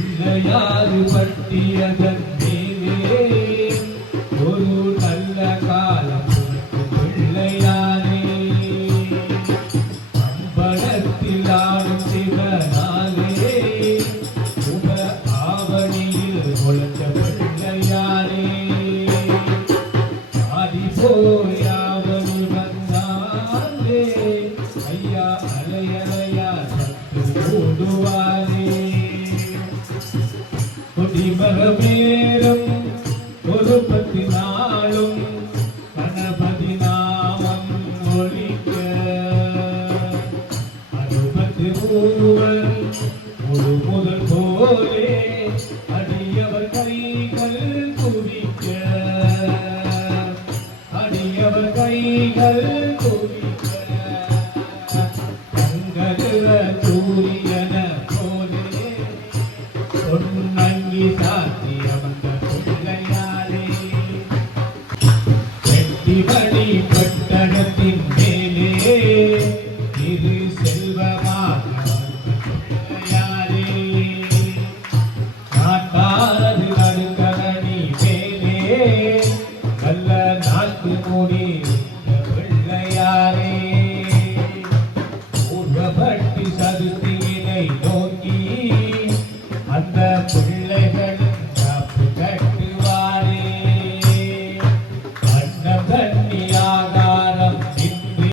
பிள்ளையாறு பட்டியதன் மேலே ஒரு நல்ல காலம் பிள்ளையாரே அம்பலத்தில் ஆடும் சிவனாலே சுப ஆவணியில் ஒழித்த பிள்ளையாரே ஆதி போயாவது வந்தாலே ஐயா அலையலையா சத்து ஓடுவாரே கொடிமரமேறும் ஒரு 10 நாளும் கணபதி நாமம் ஒழிக்க 63 ஒரு முதல் போலே அடியவர் கைகள் குவிக்க அடியவர் கைகள் குவிக்க தங்கருவ சூரியன போலே பொன்னங்கி சாத்தி அமர்ந்த பிள்ளையாரே வெட்டிவழி பட்டணத்தின் மேலே இரு செல்வமாக பிள்ளையாரே நாட்டாரது நடுக்கரணி மேலே நல்ல நாட்டு மூடி